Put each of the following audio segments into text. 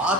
8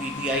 PTI,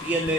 TNA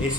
AC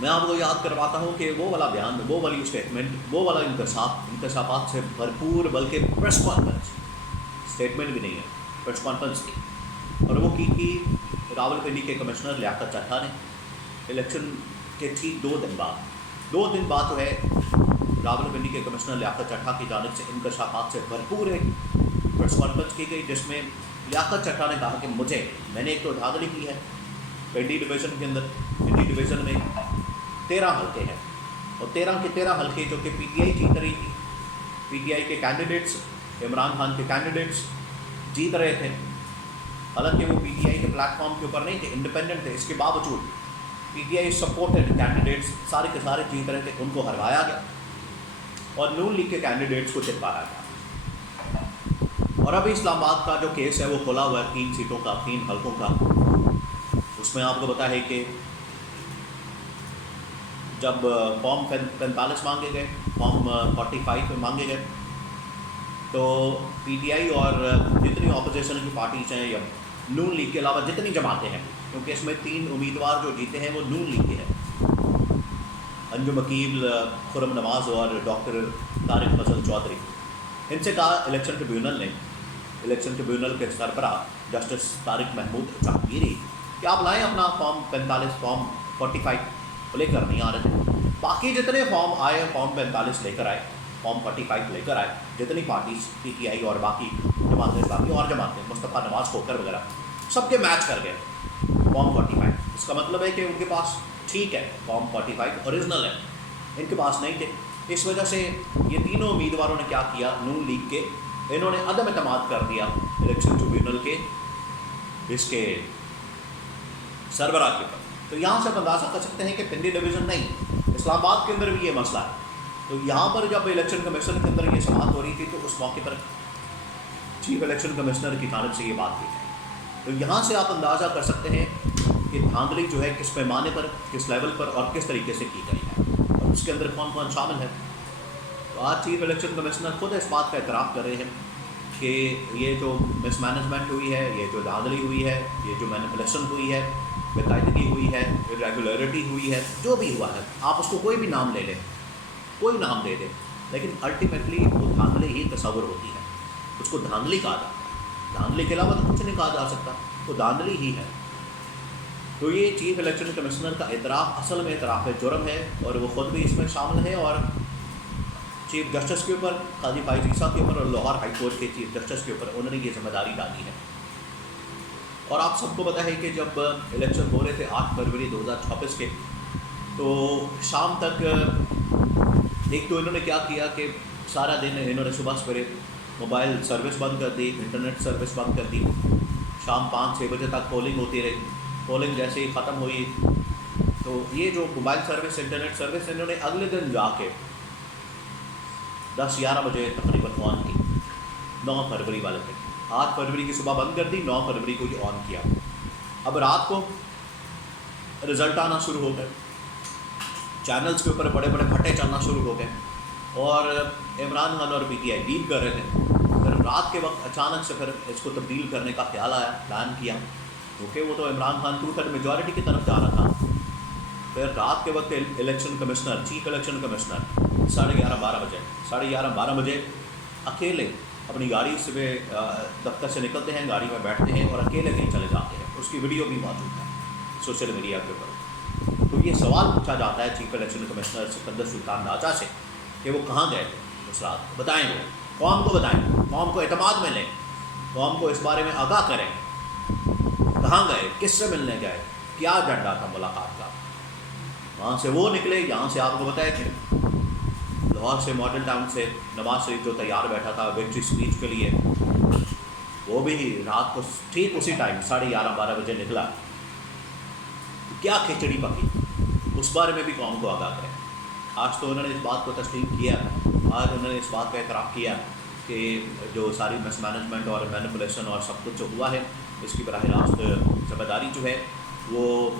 میں آپ کو یاد کرواتا ہوں کہ وہ والا بیان، وہ والی اسٹیٹمنٹ، وہ والا انکشافات سے بھرپور، بلکہ پریس کانفرنس، اسٹیٹمنٹ بھی نہیں ہے، پریس کانفرنس تھی، اور وہ کی تھی راولپنڈی کے کمشنر لیاقت چڈھا نے الیکشن کے ٹھیک 2 دن بعد جو ہے راولپنڈی کے کمشنر لیاقت چڈھا کی جانب سے انکشافات سے بھرپور ایک پریس کانفرنس کی گئی، جس میں لیاقت چڈھا نے کہا کہ میں نے ایک تو دھاندلی کی ہے پنڈی ڈویژن کے اندر، پنڈی ڈویژن میں 13 حلقے ہیں، اور 13 کے 13 حلقے جو کہ پی ٹی آئی جیت رہی تھی، پی ٹی آئی کے کینڈیڈیٹس، عمران خان کے کینڈیڈیٹس جیت رہے تھے، حالانکہ وہ پی ٹی آئی کے پلیٹ فارم کے اوپر نہیں تھے، انڈیپینڈنٹ تھے، اس کے باوجود P T I supported candidates سارے کے سارے جیت رہے تھے، ان کو ہروایا گیا اور نون لیگ کے کینڈیڈیٹس کو جتوایا گیا۔ اور ابھی اسلام آباد کا جو کیس ہے وہ کھلا ہوا ہے 3 سیٹوں کا، 3 حلقوں کا۔ اس میں آپ کو پتہ ہے کہ جب فارم 45 مانگے گئے، فارم 45 مانگے گئے، تو پی ٹی آئی اور جتنی اپوزیشن کی پارٹیز ہیں یا نون لیگ کے علاوہ جتنی جماعتیں ہیں، کیونکہ اس میں 3 امیدوار جو جیتے ہیں وہ نون لیگ کے ہیں، انجم عقیل، خرم نواز اور ڈاکٹر طارق فضل چودھری، ان سے کہا الیکشن ٹریبیونل کے سربراہ جسٹس طارق محمود جہانگیری کہ آپ لائیں اپنا فارم 45، فارم 45 لے کر نہیں آ رہے تھے۔ باقی جتنے فارم آئے، فارم 45 لے کر آئے، فارم 45 لے کر آئے، جتنی پارٹیز پی ٹی آئی اور باقی جماعتیں، اسلامی اور جماعتیں، مصطفیٰ نواز کھوکر وغیرہ، سب کے میچ کر گئے فارم 45۔ اس کا مطلب ہے کہ ان کے پاس ٹھیک ہے، فارم 45 اوریجنل ہے، ان کے پاس نہیں تھے۔ اس وجہ سے یہ تینوں امیدواروں نے کیا کیا، نون لیگ کے، انہوں نے عدم اعتماد کر دیا الیکشن ٹریبیونل کے اس کے سربراہ کے اوپر۔ تو یہاں سے آپ اندازہ کر سکتے ہیں کہ پنڈی ڈویژن نہیں، اسلام آباد کے اندر بھی یہ مسئلہ ہے۔ تو یہاں پر جب الیکشن کمیشن کے اندر یہ سماعت ہو رہی تھی، تو اس موقع پر چیف الیکشن کمشنر کی جانب سے یہ بات کی گئی۔ تو یہاں سے آپ اندازہ کر سکتے ہیں کہ دھاندلی جو ہے کس پیمانے پر، کس لیول پر اور کس طریقے سے کی گئی ہے، اور اس کے اندر کون کون شامل ہے۔ تو آج چیف الیکشن کمشنر خود اس بات کا اعتراف کر رہے ہیں کہ یہ جو مس مینجمنٹ ہوئی ہے، یہ جو دھاندلی ہوئی ہے، یہ جو مینیپولیشن ہوئی ہے، بے قاعدگی ہوئی ہے، ریگولیرٹی ہوئی ہے، جو بھی ہوا ہے، آپ اس کو کوئی بھی نام لے لیں، کوئی نام دے دیں، لیکن الٹیمیٹلی وہ دھاندلی ہی تصور ہوتی ہے، اس کو دھاندلی کہا جاتا ہے، دھاندلی کے علاوہ تو کچھ نہیں کہا جا سکتا، وہ دھاندلی ہی ہے۔ تو یہ چیف الیکشن کمشنر کا اعتراف اصل میں اعتراف جرم ہے، اور وہ خود بھی اس میں شامل ہے، اور چیف جسٹس کے اوپر، قاضی فائز عیسیٰ کے اوپر اور لاہور ہائی کورٹ کے چیف جسٹس کے اوپر انہوں نے یہ ذمہ داری ڈالی ہے۔ اور آپ سب کو پتہ ہے کہ جب الیکشن ہو رہے تھے 8 فروری 2026 کے، تو شام تک ایک تو انہوں نے کیا کیا کہ سارا دن انہوں نے صبح سویرے موبائل سروس بند کر دی، انٹرنیٹ سروس بند کر دی، شام 5-6 بجے تک پولنگ ہوتی رہی۔ پولنگ جیسے ہی ختم ہوئی تو یہ جو موبائل سروس، انٹرنیٹ سروس، انہوں نے اگلے دن جا کے 10-11 بجے تقریباً آن کی، 9 فروری والے دن۔ 8 فروری کی صبح بند کر دی، 9 فروری کو یہ آن کیا۔ اب رات کو رزلٹ آنا شروع ہو گئے، چینلز کے اوپر بڑے بڑے پھٹے چلنا شروع ہو گئے، اور عمران خان اور پی ٹی آئی لیڈ کر رہے تھے۔ پھر رات کے وقت اچانک سے پھر اس کو تبدیل کرنے کا خیال آیا، پلان کیا، کیونکہ وہ تو عمران خان 2/3 میجورٹی کی طرف جا رہا تھا۔ پھر رات کے وقت election commissioner, chief election commissioner 11:30 بجے اکیلے اپنی گاڑی سے دفتر سے نکلتے ہیں، گاڑی میں بیٹھتے ہیں اور اکیلے کہیں چلے جاتے ہیں۔ اس کی ویڈیو بھی موجود ہے سوشل میڈیا کے اوپر۔ تو یہ سوال پوچھا جاتا ہے چیف الیکشن کمشنر سکندر سلطان راجہ سے کہ وہ کہاں گئے تھے اس رات، بتائیں، وہ قوم کو بتائیں، قوم کو اعتماد میں لیں، قوم کو اس بارے میں آگاہ کریں، کہاں گئے، کس سے ملنے گئے، کیا ایجنڈا تھا ملاقات کا۔ وہاں سے وہ نکلے، یہاں سے آپ کو بتایا کہ لاہور سے، ماڈل ٹاؤن سے نواز شریف جو تیار بیٹھا تھا وکٹری اسپیچ کے لیے، وہ بھی رات کو ٹھیک اسی ٹائم 11:30-12 بجے نکلا۔ کیا کھچڑی پکی، اس بارے میں بھی قوم کو آگاہ کریں۔ آج تو انہوں نے اس بات کو تسلیم کیا، آج انہوں نے اس بات کا اعتراف کیا کہ جو ساری مس مینجمنٹ اور مینیپولیشن اور سب کچھ جو ہوا ہے، اس کی براہ راست ذمہ داری جو ہے وہ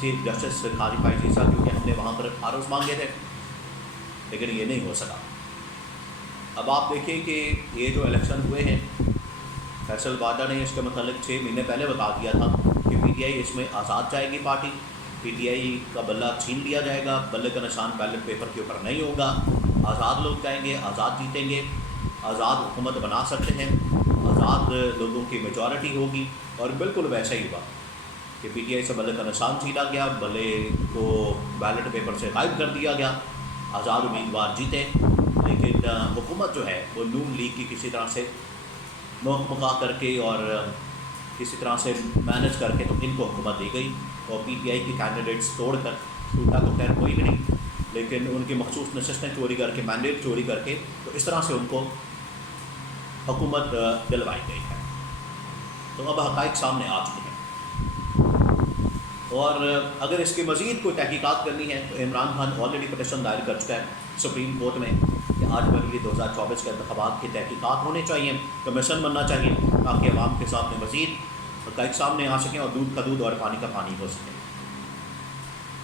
چیف جسٹس قاضی فائز عیسیٰ، کیونکہ ہم نے وہاں پر عارض مانگے تھے، لیکن یہ نہیں ہو سکا۔ اب آپ دیکھیں کہ یہ جو الیکشن ہوئے ہیں، فیصل باجوہ نے اس کے متعلق 6 مہینے پہلے بتا دیا تھا کہ پی ٹی آئی اس میں آزاد جائے گی پارٹی، پی ٹی آئی کا بلہ چھین لیا جائے گا، بلے کا نشان بیلٹ پیپر کے اوپر نہیں ہوگا، آزاد لوگ جائیں گے، آزاد جیتیں گے، آزاد حکومت بنا سکتے ہیں، آزاد لوگوں کی میجورٹی ہوگی۔ اور بالکل ویسا ہی ہوا کہ پی ٹی آئی سے بلے کا نشان چھینا گیا، بلے کو بیلٹ پیپر سے غائب کر دیا گیا، آزاد امیدوار جیتے، لیکن حکومت جو ہے وہ نون لیگ کی کسی طرح سے مکا کر کے اور کسی طرح سے مینج کر کے تو ان کو حکومت دی گئی، اور پی ٹی آئی کی کینڈیڈیٹس توڑ کر، ٹوٹا تو خیر کوئی بھی نہیں، لیکن ان کی مخصوص نشستیں چوری کر کے، مینڈیٹ چوری کر کے، تو اس طرح سے ان کو حکومت دلوائی گئی ہے۔ تو اب حقائق سامنے آ چکے ہیں، اور اگر اس کی مزید کوئی تحقیقات کرنی ہے تو عمران خان آلریڈی پٹیشن دائر کر چکا ہے سپریم کورٹ میں کہ آج بھر 2024 کے انتخابات کی تحقیقات ہونے چاہیے، کمیشن بننا چاہیے، تاکہ عوام کے سامنے مزید حقائق سامنے آ سکیں اور دودھ کا دودھ اور پانی کا پانی ہو سکے۔